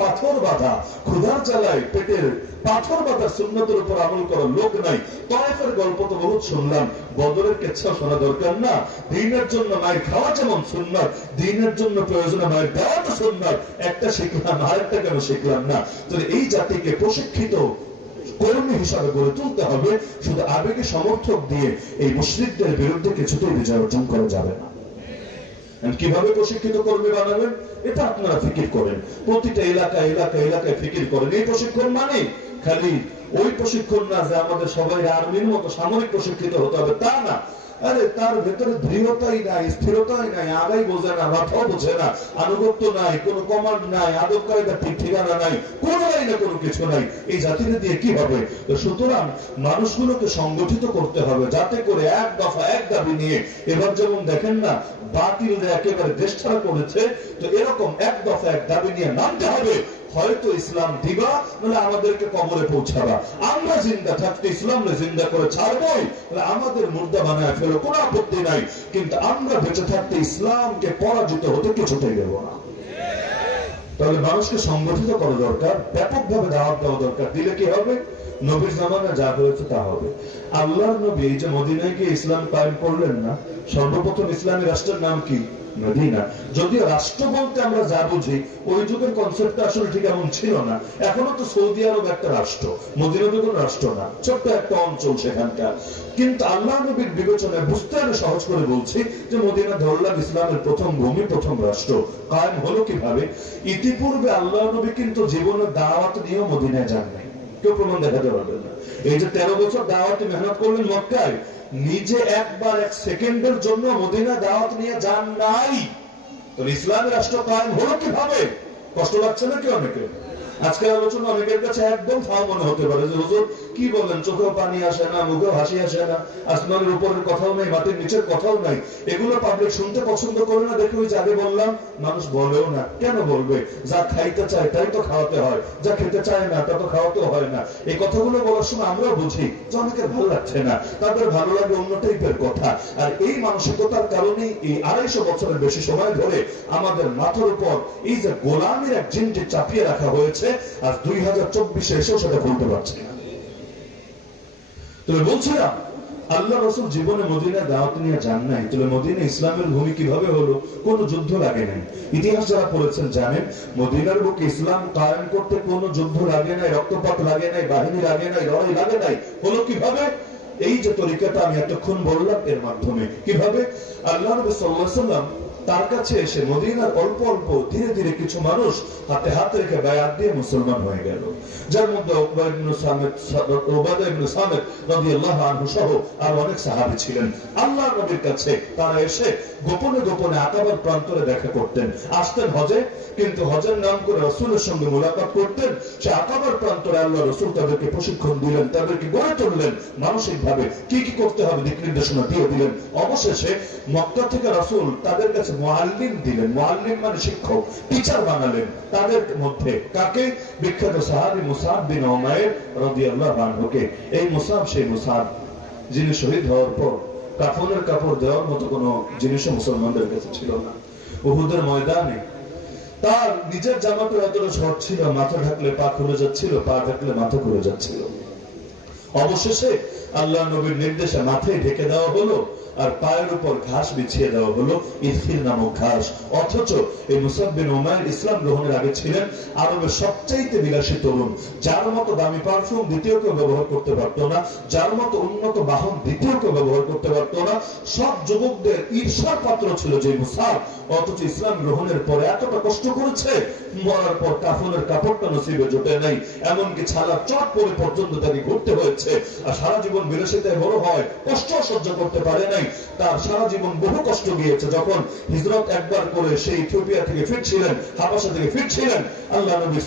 পাথর বাঁধা, ক্ষুধার জ্বালায় পেটের পাথর বাঁধা সুন্নতের উপর আমল করার লোক নাই। তায়েফের গল্প তো বহুত শুনলাম, বদরের কেচ্ছা শোনা দরকার না। দিনের জন্য মায়ের খাওয়া যেমন সুন্নত, দিনের জন্য প্রয়োজনে মায়ের দেওয়া তো সুন্নত। একটা শিখলাম, আরেকটা কেন শিখলাম না? তো এই জাতিকে প্রশিক্ষিত কর্মী হিসাবে গড়ে তুলতে হবে। শুধু আবেগে সমর্থক দিয়ে এই মুশরিকদের বিরুদ্ধে কিছুতেই বিজয় অর্জন করা যাবে না। কিভাবে প্রশিক্ষিত কর্মী বানাবেন এটা আপনারা ফিকির করেন, প্রতিটা এলাকায় ফিকির করেন। এই প্রশিক্ষণ মানে খালি ওই প্রশিক্ষণ না যে আমাদের সবাই আর্মির মতো সামরিক প্রশিক্ষিত হতে হবে, তা না। আরে তার ভেতরে দৃঢ়তাই নাই, স্থিরতাই নাই, আগাই বোঝে না, মাথাও বোঝে না, আনুগত্য নাই, কোন কমান্ড নাই, আদব কায়দা ঠিক ঠিকানা নাই, কোন লাইনে কোনো কিছু নাই, এই জাতিকে দিয়ে কি হবে? সুতরাং মানুষগুলোকে সংগঠিত করতে হবে, যাতে করে এক দফা এক দাবি নিয়ে, এবার যেমন দেখেন না বাতিলরা একেবারে দেশ ছাড়া করেছে, তো এরকম এক দফা এক দাবি নিয়ে নামতে হবে। হয়তো ইসলাম দিবা, মানে আমাদেরকে কবরে পৌঁছাবা। আমরা জিন্দা থাকতে ইসলামকে জিন্দা করে ছাড়বই, আমাদের মুর্দা বানায় ফেলো, কোনো আপত্তি নাই, কিন্তু আমরা বেঁচে থাকতে ইসলামকে পরাজিত হতে কিছুতেই দেব না। তাহলে মানুষকে সংগঠিত করা দরকার, ব্যাপকভাবে দাওয়াত দেওয়া দরকার। দিলে কি হবে? নবীর জামানা যা হয়েছে তা হবে। আল্লাহর নবী এই যে মদিনায় গিয়ে ইসলাম কায়েম করলেন না, সর্বপ্রথম ইসলামী রাষ্ট্রের নাম কি? মদিনা। যদিও রাষ্ট্র বলতে আমরা যা বুঝি, ওই যুগের কনসেপ্টটা আসলে ঠিক এমন ছিল না। এখনো তো সৌদি আরব একটা রাষ্ট্র, মদিনা তো কোনো রাষ্ট্র না, ছোট্ট একটা অঞ্চল সেখানকার। কিন্তু আল্লাহ নবীর বিবেচনায় বুঝতে আমি সহজ করে বলছি যে মদিনা ধরলাম ইসলামের প্রথম ভূমি, প্রথম রাষ্ট্র। কায়েম হলো কিভাবে? ইতিপূর্বে আল্লাহ নবী কিন্তু জীবনের দাওয়াত নিয়েও মদিনায় যান নাই, কেউ প্রমাণ দেখাতে পারবেন না। এই যে 13 বছর দাওয়াতে মেহনত করলেন মক্কায়, নিজে একবার এক সেকেন্ডের জন্য মদিনা দাওয়াত নিয়ে যান নাই। তো ইসলামের রাষ্ট্র কায়েম হলো কিভাবে? কষ্ট লাগছে না কি অনেকে? আজকের আলোচনা অনেকের কাছে একদম ফাও মনে হতে পারে যে হুজুর কি বলেন, চোখেও পানি আসে না, মুখেও হাসি আসে না, আসমানের উপরের কথাও নাই, মাটির নিচের কথাও নাই। এগুলো পাবলিক শুনতে পছন্দ করে না, দেখে ওই আগে বললাম, মানুষ বলেও না। কেন বলবে? যা খাইতে চায় তাই তো খাওয়াতে হয়, যা খেতে চায় না তা তো খাওয়াতেও হয় না। এই কথাগুলো বলার সময় আমরাও বুঝি যে অনেকের ভালো লাগছে না, তাদের ভালো লাগে অন্য টাইপের কথা। আর এই মানসিকতার কারণেই এই 250 বছরের বেশি সময় ধরে আমাদের মাথার উপর এই যে গোলামের এক জিনটি চাপিয়ে রাখা হয়েছে, আর 2024 এসেও সেটা বলতে পারছি না। তবে বলছিলাম আল্লাহ রাসূল জীবনে মদিনায় দাওয়াত নিয়ে যান নাই। তবে মদিনা ইসলামের ভূমি কিভাবে হলো? কোনো যুদ্ধ লাগে নাই। ইতিহাস যারা পড়েছেন জানেন, মদিনার বুকে ইসলাম কায়েম করতে কোনো যুদ্ধ লাগে নাই, রক্তপাত লাগে নাই, বাহিনী লাগে নাই, লড়াই লাগে নাই। হলো কিভাবে? এই যে তরিকাটা আমি এতক্ষণ বললাম, এর মাধ্যমে। কিভাবে? আল্লাহ নবী সাল্লাল্লাহু আলাইহি ওয়াসাল্লাম তার কাছে এসে মদিনার অল্প অল্প ধীরে ধীরে কিছু মানুষ হাতে হাত রেখে বায়াত দিয়ে মুসলমান হয়ে গেল, যার মধ্যে উবাদা ইবনে সামিত রাদিয়াল্লাহু আনহু সহ আর অনেক সাহাবী ছিলেন। আল্লাহর নবীর কাছে তারা এসে গোপনে গোপনে আকাবার প্রান্তরে দেখা করতেন, আসতেন হজে, কিন্তু হজের নাম করে রাসূলের সঙ্গে মুলাকাত করতেন। সে আকাবার প্রান্তরে আল্লাহ রাসূল তাদেরকে প্রশিক্ষণ দিলেন, তাদেরকে গড়ে তুললেন, মানসিক ভাবে কি কি করতে হবে দিক নির্দেশনা দিয়ে দিলেন। অবশেষে মক্কা থেকে রাসূল তাদের কাছে মুআল্লিম দিলেন। মুআল্লিম মানে শিক্ষক, টিচার বানালেন। তাদের মধ্যে কাকে? বিখ্যাত সাহাবী মুসাব বিন উমাইর রাদিয়াল্লাহু আনহুকে। এই মুসাব সেই মুসাব যিনি শহীদ হওয়ার পর কাফনের কাপড় দেওয়ার মতো কোনো জিনিসও মুসলমানদের কাছে ছিল না। উহুদের ময়দানে তার নিজের জামাটা এতটা শর্ট ছিল, মাথা ঢাকলে পা খুলে যাচ্ছিল, পা ঢাকলে মাথা খুলে যাচ্ছিল। অবশেষে আল্লাহ নবীর নির্দেশে মাথায় ঢেকে দেওয়া হলো আর পায়ের উপর ঘাস বিছিয়ে দেওয়া হলো, ইথির নামক ঘাস। অথচ এই মুসআব বিন উমাইর ইসলাম গ্রহণের আগে ছিলেন আরবের সবচাইতে বিলাসী তরুণ, যার মতো দামি পারফিউম দ্বিতীয় কেউ ব্যবহার করতে পারতো না, যার মতো উন্নত বাহন দ্বিতীয় কেউ ব্যবহার করতে পারতো না। সব যুবকদের ঈর্ষার পাত্র ছিল যে মুসআব। অথচ ইসলাম গ্রহণের পরে এতটা কষ্ট করেছে, মরার পর কাফনের কাপড়টা নসিবে জোটে নাই, এমনকি ছালা চট পরে পর্যন্ত তাকে ঘুরতে হয়েছে। আর সারা জীবন বিলাসিতায় বড় হয়, কষ্ট সহ্য করতে পারে নাই, তার সারা জীবন বহু কষ্ট গিয়েছে। যখন হিজরত একবার করে সেই ইথিওপিয়া থেকে ফিরছিলেন, হাবাসা থেকে ফিরছিলেন, আল্লাহ নবী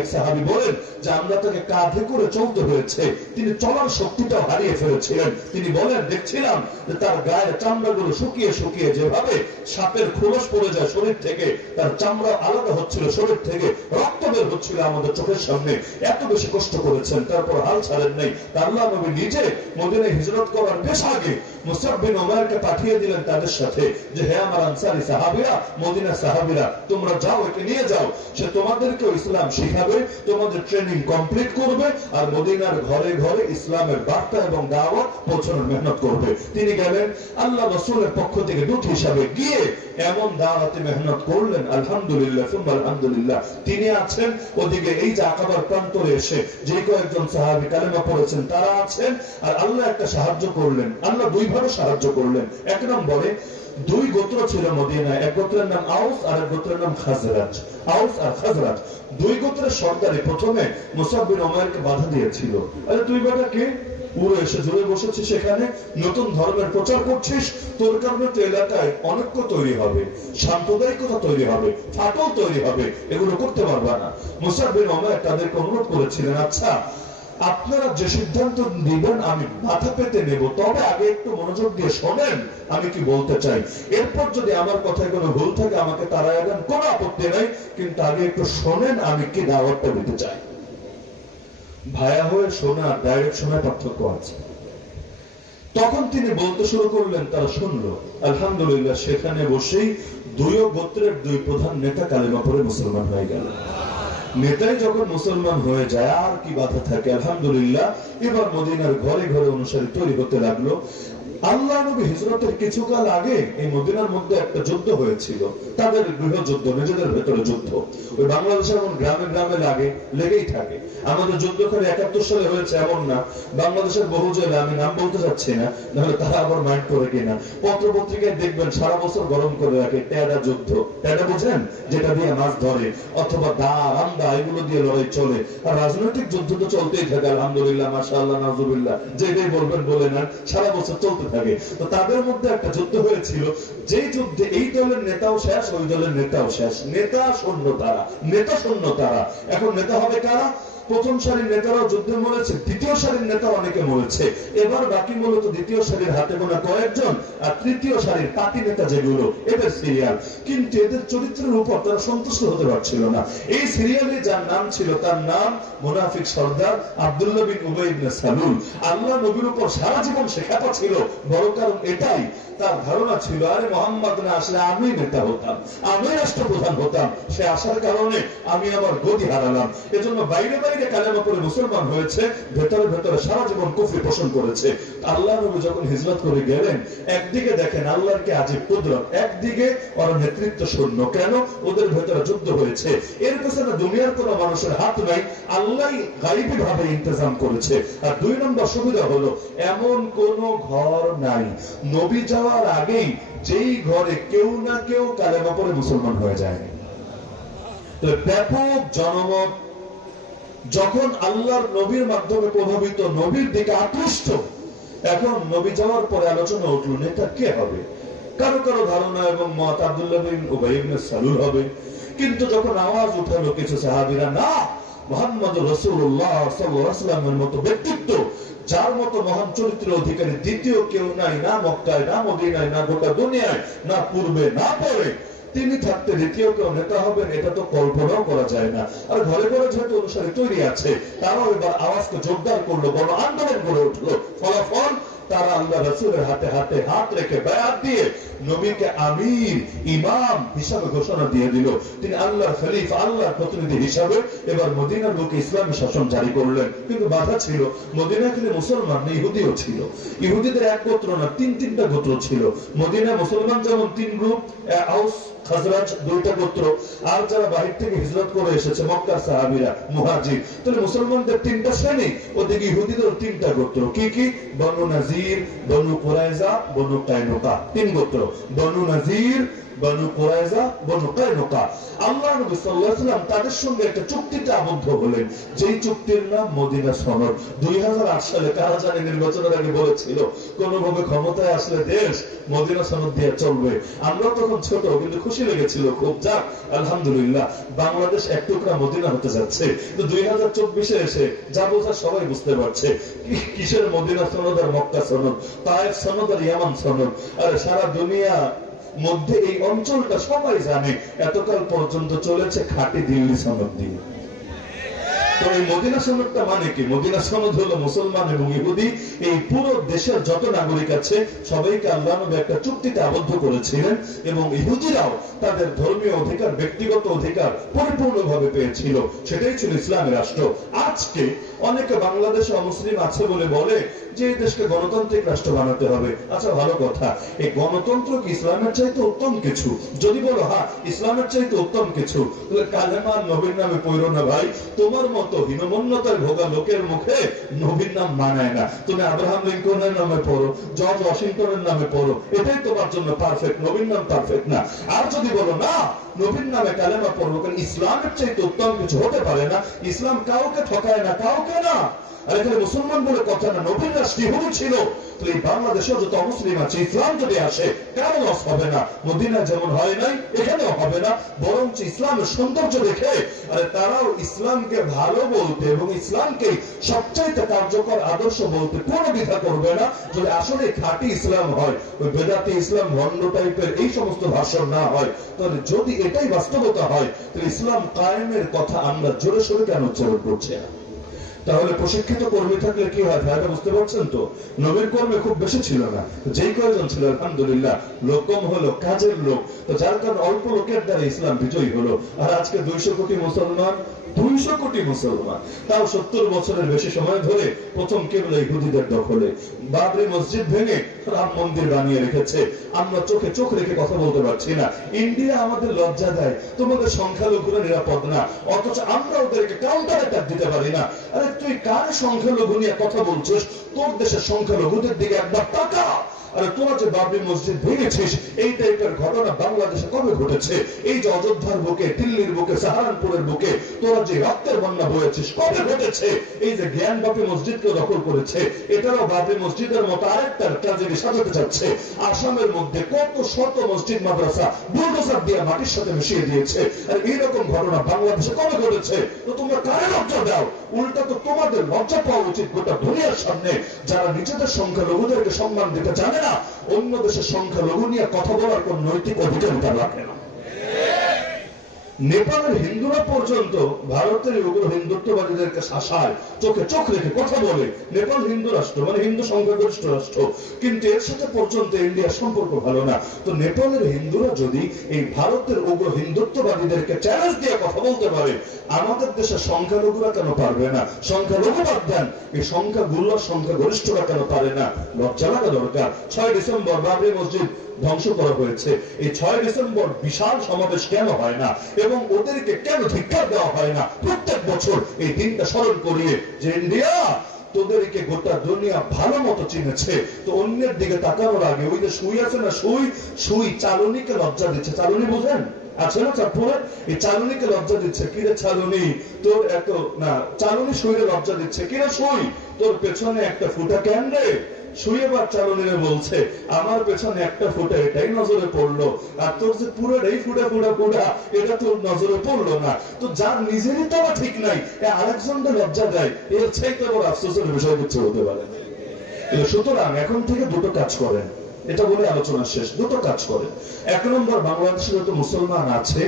এক সাহাবী বলেন যে আমরা তাকে কাঁধে করে চলতে হয়েছে, তিনি চলার শক্তিটাও হারিয়ে ফেলেছিলেন। তিনি বলেন দেখছিলাম যে তার গায়ের চামড়াগুলো শুকিয়ে শুকিয়ে যেভাবে সাপের খোলস পড়ে যায় শরীর থেকে, তার চামড়া আলাদা হচ্ছিল শরীর থেকে, রক্ত বের হচ্ছিল আমাদের চোখের সামনে, এত বেশি কষ্ট করেছেন, তারপর হাল ছাড়েন নাই। আল্লাহ নবী নিজে মদিনায় হিজরত করার বেশ আগে মুসআব বিন উমাইরকে পাঠিয়ে দিলেন তাদের সাথে যে হে আমার আনসারী সাহাবীরা, মদিনা সাহাবীরা, তোমরা যাও, একে নিয়ে যাও, সে তোমাদেরকে ইসলাম শিখাবে, তোমাদের ট্রেনিং কমপ্লিট করবে, আর মদিনার ঘরে ঘরে ইসলামের বার্তা এবং দাওয়াত পৌঁছানোর মেহনত করবে। তিনি গেলেন আল্লাহ রাসূলের পক্ষ থেকে দূত হিসাবে গিয়ে এমন দাওয়াতে মেহনত করলেন, আলহামদুলিল্লাহ সুম্মা আলহামদুলিল্লাহ। তিনি আছেন ওদিকে এই যে আকাবার প্রান্তরে এসে যে কয়েকজন সাহাবী কালেমা পড়েছেন তারা আছেন, আর আল্লাহ একটা সাহায্য করলেন, আল্লাহ দুইভাবে সাহায্য করলেন। এক নম্বরে দুই গোত্র ছিল মদিনায়, এক গোত্রের নাম আউস আর এক গোত্রের নাম খাজরাজ। আউস আর খাজরাজ দুই গোত্রের সর্দারে প্রথমে মুসআব বিন উমাইরকে বাধা দিয়েছিল, আরে তুই বেটা কে, পুরো এসে জুড়ে বসেছিস, সেখানে নতুন ধর্মের প্রচার করছিস, তোর কারণে তো এলাকায় অনৈক্য তৈরি হবে, সাম্প্রদায়িকতা তৈরি হবে, ফাটল তৈরি হবে, এগুলো করতে পারবা না। মুসআব বিন উমাইর তাদেরকে অনুরোধ করেছিলেন, আচ্ছা আপনারা যে সিদ্ধান্ত দিবেন আমি মাথা পেতে নেব, তবে আগে একটু মনোযোগ দিয়ে শোনেন আমি কি বলতে চাই, এরপর যদি আমার কথায় কোনো ভুল থাকে আমাকে তাড়ায় দেন, কোনো আপত্তি নাই, কিন্তু আগে একটু শোনেন আমি কি দাওয়াতটা দিতে চাই। ভায়া হয়ে শোনা আর ডাইরেক্ট শোনায় পার্থক্য আছে। তখন তিনি বলতে শুরু করলেন, তারা শুনলো। আলহামদুলিল্লাহ সেখানে বসেই দুই গোত্রের দুই প্রধান নেতা কালেমা পড়ে মুসলমান হয়ে গেল। নেতাই যখন মুসলমান হয়ে যায় আর কি বাধা থাকে। আলহামদুলিল্লাহ এবার মদিনার ঘরে ঘরে অনুসারী তৈরি হতে লাগলো। আল্লাহ নবী হিজরতের কিছুকাল আগে এই মদিনার মধ্যে একটা যুদ্ধ হয়েছিল, তাদের গৃহ যুদ্ধ, নিজেদের ভেতরে যুদ্ধ। ওই বাংলাদেশের এমন গ্রামে গ্রামে লেগেই থাকে। আমাদের যুদ্ধ করে 71 সালে হয়েছে এমন না, বাংলাদেশের বহু জেলা, আমি নাম বলতে চাচ্ছি না, নাহলে তারা আবার মাইন্ড করে কিনা, পত্র পত্রিকায় দেখবেন সারা বছর গরম করে রাখে টেডা যুদ্ধ। টেডা বুঝেন, যেটা দিয়ে মাছ ধরে, অথবা দা রান্দা এগুলো দিয়ে লড়াই চলে। আর রাজনৈতিক যুদ্ধ তো চলতেই থাকে, আলহামদুলিল্লাহ মাশাআল্লাহ নাযুবিল্লাহ, যেটাই বলবেন বলে না, সারা বছর চলতে থাকে। তো তাদের মধ্যে একটা যুদ্ধ হয়েছিল, যে যুদ্ধে এই দলের নেতাও শেষ, ওই দলের নেতাও শেষ, নেতা শূন্য তারা, নেতা শূন্য তারা। এখন নেতা হবে কারা? প্রথম সারির নেতারাও যুদ্ধে মরেছে, দ্বিতীয় সারির নেতা অনেকে মরেছে, এবার বাকি মূলত দ্বিতীয় সারির হাতে গোনা কয়েকজন, আর তৃতীয় সারির পার্টি নেতা যেগুলো, এদের সিরিয়াল। কিন্তু এদের চরিত্রের উপর তারা সন্তুষ্ট হতে পারছিল না। এই সিরিয়ালে যার নাম ছিল তার নাম মুনাফিক সর্দার আব্দুল্লাহ বিন উবাই ইবনে সালুল। আল্লাহ নবীর উপর সারা জীবন সে খেপা ছিল, বড় কারণ এটাই, তার ধারণা ছিল আরে মোহাম্মদ না আসলে আমি নেতা হতাম, আমি রাষ্ট্রপ্রধান হতাম, সে আসার কারণে আমি আমার গতি হারালাম। এজন্য বাইরে বাইরে কালেমা পড়ে মুসলমান হয়েছে, ভেতরে ভেতরে সারা জীবন কুফরি পোষণ করেছে। আল্লাহ নবী যখন হিজরত করে গেলেন, একদিকে দেখেন আল্লাহর কি আজীব কুদরত, একদিকে ওরা নেতৃত্ব শূন্য। কেন? ওদের ভেতরে যুদ্ধ হয়েছে, এর পেছনে দুনিয়ার কোন মানুষের হাত নাই, আল্লাহই গায়বী ভাবে ইন্তজাম করেছে। আর দুই নম্বর সুবিধা হলো এমন কোন ঘর নাই নবী যাওয়ার আগেই যেই ঘরে কেউ না কেউ কালেমা পড়ে মুসলমান হয়ে যায়। তো ব্যাপক জনমত যখন আল্লাহর নবীর মাধ্যমে প্রভাবিত, নবীর দিকে আকৃষ্ট, এখন নবী যাওয়ার পরে আলোচনা উঠলো নেতা কে হবে। কারো কারো ধারণা এবং মত আব্দুল্লাহ বিন উবাই ইবনে সালুল হবে, কিন্তু যখন আওয়াজ উঠালো কিছু সাহাবীরা, না, মুহাম্মদ রাসূলুল্লাহ সাল্লাল্লাহু আলাইহি ওয়াসাল্লামের মতো ব্যক্তিত্ব, যার মতো মহান চরিত্রের অধিকারী দ্বিতীয় কেউ নাই, না মক্কায়, না মদিনায়, না গোটা দুনিয়ায়, না পূর্বে, না পরে, তিনি থাকতে দ্বিতীয় কেউ নেতা হবেন, এটা তো কল্পনাও করা যায় না। আর ঘরে ঘরে যেহেতু অনুসারী তৈরি আছে, তারাও এবার আওয়াজকে জোরদার করলো, বড় আন্দোলন গড়ে উঠলো। ফলাফল তারা আল্লাহ রাসূলের হাতে হাতে হাত রেখে বায়াত দিয়ে নবীকে আমির ইমাম হিসাবে ঘোষণা দিয়ে দিল। তিনি আল্লাহর খলিফা আল্লাহর প্রতিনিধি হিসাবে এবার মদিনার বুকে ইসলামী শাসন জারি করলেন। কিন্তু বাধা ছিল, মদিনায় কিন্তু মুসলমান না, ইহুদিও ছিল। ইহুদিদের এক গোত্র না, তিনটা গোত্র ছিল। মদিনায় মুসলমান যেমন 3 গ্রুপ, আউস খাজরাজ 2টা গোত্র, আর যারা বাহির থেকে হিজরত করে এসেছে মক্কার সাহাবীরা মুহাজির, তাহলে মুসলমানদের 3টা শ্রেণী, ওদিকে ইহুদিদের 3টা গোত্র। কি কি? বনু নাজির, বনু কুরাইজা, বনু কায়নুকা। 3 গোত্র, বনু নাজির, বনু কুরাইজা, বনু কায়নুকা। আল্লাহ নবী সাল্লাল্লাহু আলাইহি ওয়াসাল্লাম তাদের সঙ্গে একটা চুক্তিতে আবদ্ধ হলেন, যেই চুক্তির নাম মদিনা সনদ। 2008 সালে কারা জানে নির্বাচনের আগে বলেছিল কোনভাবে ক্ষমতায় আসলে দেশ মদিনা সনদ দিয়ে চলবে। আমরা তখন ছোট, কিন্তু খুশি লেগেছিল খুব। যাক আলহামদুলিল্লাহ, বাংলাদেশ এক টুকরা মদিনা হতে যাচ্ছে। তো 2024-এ এসে যা বোঝা সবাই বুঝতে পারছে কিসের মদিনা সনদ আর মক্কা সনদ, তায়েফ সনদ আর ইয়ামান সনদ। আর সারা দুনিয়া মধ্যে এই অঞ্চলটা সবাই জানে এতকাল পর্যন্ত চলেছে খাঁটি দিল্লি সনদ দিয়ে। তো এই মদিনা সনদটা মানে কি? মদিনা সনদ হলো মুসলমান এবং ইহুদি এই পুরো দেশের যত নাগরিক আছে সবাইকে আল্লাহ নবী একটা চুক্তিতে আবদ্ধ করেছিলেন, এবং ইহুদিরাও তাদের ধর্মীয় অধিকার, ব্যক্তিগত অধিকার পরিপূর্ণভাবে পেয়েছিল। সেটাই ছিল ইসলামের রাষ্ট্র। আজকে অনেকে বাংলাদেশে অমুসলিম আছে বলে বলে যে এই দেশকে গণতান্ত্রিক রাষ্ট্র বানাতে হবে। আচ্ছা, ভালো কথা, এই গণতন্ত্র কি ইসলামের চাইতে উত্তম কিছু? যদি বলো হ্যাঁ ইসলামের চাইতে উত্তম কিছু, তাহলে কালেমা নবীর নামে পড়ো না ভাই। তোমার মতো হীনমন্যতায় ভোগা লোকের মুখে নবীর নাম মানায় না। তুমি আব্রাহাম লিঙ্কনের নামে পড়ো, জর্জ ওয়াশিংটনের নামে পড়ো, এটাই তোমার জন্য পারফেক্ট, নবীর নাম পারফেক্ট না। আর যদি বলো না নবীর নামে কালেমা পড়বো, কারণ ইসলামের চাইতে উত্তম কিছু হতে পারে না, ইসলাম কাউকে ঠকায় না, কাউকে না। আর এখানে মুসলমান বলে কথা না, নবীর রাষ্ট্র ইহুদি ছিল। তাহলে বাংলাদেশেও যত মুসলিম আছে, ইসলাম যদি আসে কারো লস হবে না। মদিনা যেমন হয় নাই এখানেও হবে না, বরঞ্চ ইসলামের সৌন্দর্য দেখে আরে তারাও ইসলামকে ভালো বলতে এবং ইসলামকে সবচাইতে কার্যকর আদর্শ বলতে কোনো দ্বিধা করবে না, যদি আসলে খাঁটি ইসলাম হয়, ওই বেদাতি ইসলাম, ভণ্ড টাইপের এই সমস্ত ভাষণ না হয়। তাহলে যদি এটাই বাস্তবতা হয়, তাহলে ইসলাম কায়েমের কথা আমরা জোরে সোরে কেন উচ্চারণ করছি না? তাহলে প্রশিক্ষিত কর্মী থাকলে কি হয় ভাইটা বুঝতে পারছেন তো? নবীর কর্মী খুব বেশি ছিল না, যেই কয়েকজন ছিল আলহামদুলিল্লাহ লোক কম হলো, কাজের লোক, তো যার কারণে অল্প লোকের দ্বারা ইসলাম বিজয়ী হলো। আর আজকে 200 কোটি মুসলমান, 200 কোটি মুসলমান, তাও 70 বছরের বেশি সময় ধরে প্রথম কেবল ইহুদিদের দখলে। বাবরি মসজিদ ভেঙে রাম মন্দির বানিয়ে রেখেছে, আমরা চোখে চোখ রেখে কথা বলতে পারছি না। ইন্ডিয়া আমাদের লজ্জা দেয়, তোমাদের সংখ্যালঘুরা নিরাপদ না, অথচ আমরা ওদেরকে কাউন্টার অ্যাটাক দিতে পারি না। আরে তুই কার সংখ্যালঘু নিয়ে কথা বলছিস? তোর দেশের সংখ্যালঘুদের দিকে একবার তাকা। আরে তোরা যে বাবরি মসজিদ ভেঙেছিস, এই টাইপের ঘটনা বাংলাদেশে কবে ঘটেছে? এই যে অযোধ্যার বুকে, দিল্লির বুকে, সাহারানপুরের বুকে তোরা যে রক্তের বন্যা বয়েছিস কবে ঘটেছে? এই যে জ্ঞানবাপী মসজিদকে দখল করেছে, এটারও বাবরি মসজিদের মতো আরেকটা ট্র্যাজেডি সাজাতে যাচ্ছে। আসামের মধ্যে কত শত মসজিদ মাদ্রাসা বুলডোজার দিয়ে মাটির সাথে মিশিয়ে দিয়েছে। আর এইরকম ঘটনা বাংলাদেশে কবে ঘটেছে? তো তোমরা কারে লজ্জা দাও? উল্টা তো তোমাদের লজ্জা পাওয়া উচিত গোটা দুনিয়ার সামনে, যারা নিজেদের সংখ্যালঘুদেরকে সম্মান দিতে জানে না, অন্য দেশের সংখ্যালঘু নিয়ে কথা বলার কোন নৈতিক অধিকার তার রাখে না। নেপালের হিন্দুরা পর্যন্ত ভারতের উগ্র হিন্দুত্ববাদীদেরকে শাসায়, চোখে চোখ রেখে কথা বলে। নেপাল হিন্দু রাষ্ট্র, মানে হিন্দু সংখ্যাগরিষ্ঠ রাষ্ট্র, কিন্তু এর সাথে পর্যন্ত ইন্ডিয়ার সম্পর্ক ভালো না। তো নেপালের হিন্দুরা যদি এই ভারতের উগ্র হিন্দুত্ববাদীদেরকে চ্যালেঞ্জ দিয়ে কথা বলতে পারে, আমাদের দেশের সংখ্যালঘুরা কেন পারবে না? সংখ্যালঘু বাদ দেন, এই সংখ্যাগুলোর সংখ্যাগরিষ্ঠরা কেন পারে না? লজ্জা লাগা দরকার। 6 ডিসেম্বর বাবরি মসজিদ ধ্বংস করা হয়েছে, এই 6 ডিসেম্বর বিশাল সমাবেশ কেন হয় না এবং ওদেরকে কেন ধিক্কার দেওয়া হয় না? প্রত্যেক বছর এই দিনটা স্মরণ করিয়ে যে ইন্ডিয়া তোদেরকে গোটা দুনিয়া ভালো মতো চিনেছে, তো অন্যের দিকে তাকানোর আগে ওই যে সুই আছে না, সুই চালনীকে লজ্জা দিচ্ছে। চালনী বুঝেন? আছে না চাঁদপুরে? এই চালনীকে লজ্জা দিচ্ছে, কিরে চালনী তোর এত না, চালনী সুইরে লজ্জা দিচ্ছে, কিরে সুই তোর পেছনে একটা ফুটা কেন রে? শুয়ে বা চালনীরে বলছে আমার পেছনে একটা ফুটা, এটাই নজরে পড়লো, আর তোর যে পুরোটাই ফুটা ফুটা ফুটা, এটা তোর নজরে পড়লো না। তো যার নিজেরই তো ঠিক নাই, আরেকজনকে লজ্জা দেয়, এর চাইতে বড় আফসোসের বিষয় কিছু হতে পারে। সুতরাং এখন থেকে দুটো কাজ করেন। এটা বলে আলোচনা শেষ। দুটো কাজ করে। এক নম্বর, বাংলাদেশে যত মুসলমান আছে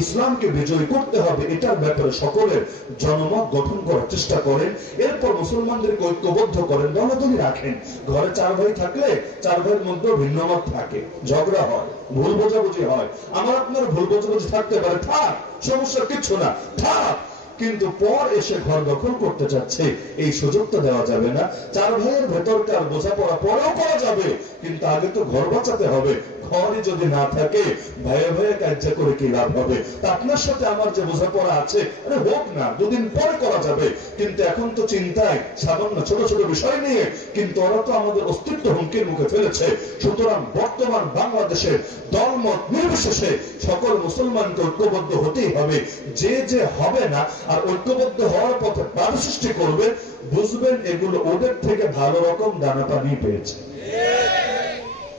ইসলামকে বিজয়ী করতে হবে এটার ব্যাপারে সকলের জনমত গঠন করার চেষ্টা করেন। এরপর মুসলমানদেরকে ঐক্যবদ্ধ করেন, দলাদলি রাখেন। ঘরে 4 ভাই থাকলে 4 ভাইয়ের মধ্যে ভিন্ন মত থাকে, ঝগড়া হয়, ভুল বোঝাবুঝি হয়। আমার আপনার ভুল বোঝাবুঝি থাকতে পারে, থাক, সমস্যা কিচ্ছু না, থাক। কিন্তু পর এসে ঘর দখল করতে যাচ্ছে, এই সুযোগটা দেওয়া যাবে না। 4 ভাইয়ের ভেতরকার বোঝাপড়া পরেও করা যাবে, কিন্তু আগে তো ঘর বাঁচাতে হবে। ঘরই যদি না থাকে, ভাইয়ে ভাইয়ে কাজ করে কি লাভ হবে? তা আপনার সাথে আমার যে বোঝাপড়া আছে, আরে হোক না, 2 দিন পরে করা যাবে। কিন্তু এখন তো চিন্তায় সামান্য ছোট ছোট বিষয় নিয়ে, কিন্তু ওরা তো আমাদের অস্তিত্ব হুমকির মুখে ফেলেছে। সুতরাং বর্তমান বাংলাদেশে দলমত নির্বিশেষে সকল মুসলমানকে ঐক্যবদ্ধ হতেই হবে। যে হবে না আর ঐক্যবদ্ধ হওয়ার পথে বাধা সৃষ্টি করবে, বুঝবেন এগুলো ওদের থেকে ভালো রকম দানা পানি পেয়েছে।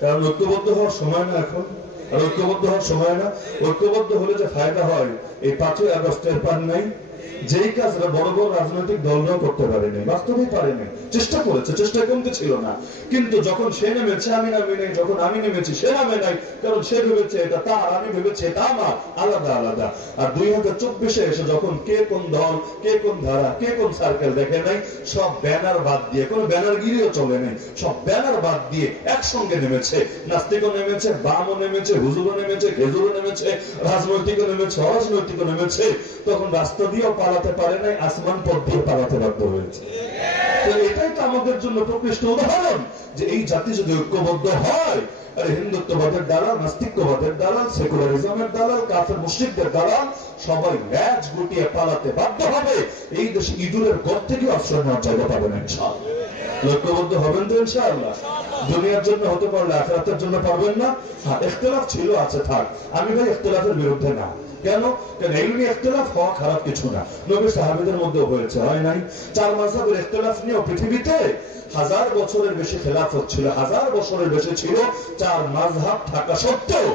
কারণ ঐক্যবদ্ধ হওয়ার সময় না এখন, আর ঐক্যবদ্ধ হওয়ার সময় না। ঐক্যবদ্ধ হলে যে ফায়দা হয়, এই 5ই আগস্টের পান নাই, যেই কাজটা বড় বড় রাজনৈতিক দলরাও করতে পারেনি, বাস্তবেই পারেনি। চেষ্টা করেছে, চেষ্টা কমতে ছিল না। কিন্তু যখন সে নেমেছে আমি নামি নাই, যখন আমি নেমেছি সে নামে নাই, কারণ সে ভেবেছে এটা তার, আমি ভেবেছি এটা আমার, আলাদা আলাদা। আর 2024-এ এসে যখন কে কোন দল, কে কোন ধারা, কে কোন সার্কেল দেখে নাই, সব ব্যানার বাদ দিয়ে, কোনো ব্যানার গিরিও চলে নাই, সব ব্যানার বাদ দিয়ে একসঙ্গে নেমেছে। নাস্তিকও নেমেছে, বামও নেমেছে, হুজুরও নেমেছে, খেজুরও নেমেছে, রাজনৈতিকও নেমেছে, অরাজনৈতিকও নেমেছে। তখন রাস্তা দিয়েও পালাতে পারে নাই, আসমান পথ দিয়ে পালাতে বাধ্য হয়েছে। এটাই তো আমাদের জন্য প্রকৃষ্ট উদাহরণ যে এই জাতি যদি ঐক্যবদ্ধ হয়, আরে হিন্দুত্ববাদের দালাল, নাস্তিকবাদের দালাল, সেকুলারিজমের দালাল, কাফের মুশরিকদের দালাল সবাই ল্যাজ গুটিয়ে পালাতে বাধ্য হবে। এই দেশে ইঁদুরের গর্ত থেকে আশ্রয় নেওয়ার জায়গা পাবেন ইনশাআল্লাহ। ঐক্যবদ্ধ হবেন তো ইনশাআল্লাহ। দুনিয়ার জন্য হতে পারলে আখিরাতের জন্য পারবেন না। হ্যাঁ, ইখতিলাফ ছিল, আছে, থাক। আমি ভাই ইখতিলাফের বিরুদ্ধে না। কেন? কারণ এই নিয়ে ইখতিলাফ হওয়া খারাপ কিছু না। নবী সাহাবীদের মধ্যে হয়েছে, হয় নাই? 4 মাযহাবের ইখতিলাফ নিয়ে পৃথিবীতে 1000 বছরের বেশি খেলাফত ছিল, 1000 বছরের বেশি ছিল 4 মাযহাব থাকা সত্ত্বেও।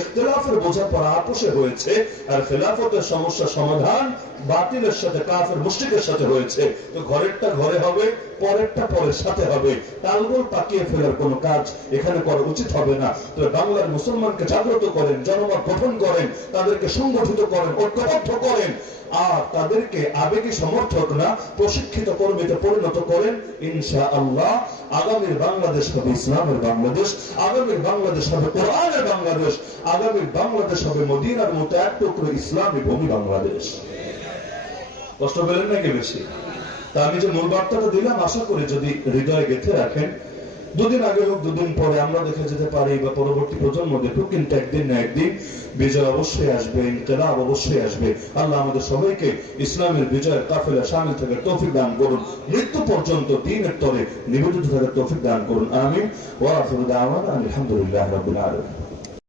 ইখতিলাফের বোঝাপড়া আপোষে হয়েছে, আর খেলাফতের সমস্যা সমাধান বাতিলের সাথে, কাফের মুশরিকের সাথে হয়েছে। তো ঘরেরটা ঘরে হবে, পরেরটা পরের সাথে হবে। তালগোল পাকিয়ে ফেলার কোনো কাজ এখানে করা উচিত হবে না। তো বাংলার মুসলমানকে জাগ্রত করেন, জনমত গঠন করেন, তাদেরকে সংগঠিত করেন, ঐক্যবদ্ধ করেন, আর তাদেরকে আবেগী সমর্থক না, প্রশিক্ষিত কর্মীতে পরিণত করেন। ইনশাআল্লাহ আগামীর বাংলাদেশ হবে ইসলামের বাংলাদেশ, আগামীর বাংলাদেশ হবে কোরআনের বাংলাদেশ, আগামীর বাংলাদেশ হবে মদিনার মতো এক টুকরো ইসলামী ভূমি বাংলাদেশ। কষ্ট পেলেন নাকি বেশি? তা আমি যে মূল বার্তাটা দিলাম, আশা করি যদি হৃদয়ে গেঁথে রাখেন, 2 দিন আগে হোক 2 দিন পরে আমরা দেখে যেতে পারি, বা পরবর্তী প্রজন্ম দেখুক, কিন্তু একদিন না একদিন বিজয় অবশ্যই আসবে, ইনকিলাব অবশ্যই আসবে। আল্লাহ আমাদের সবাইকে ইসলামের বিজয়ের কাফেলা শামিল থাকার তৌফিক দান করুন, মৃত্যু পর্যন্ত দ্বীনের তরে নিবেদিত থাকার তৌফিক দান করুন। আমিন। ওয়া আখিরু দাওয়ানা আলহামদুলিল্লাহি রাব্বিল আলামিন।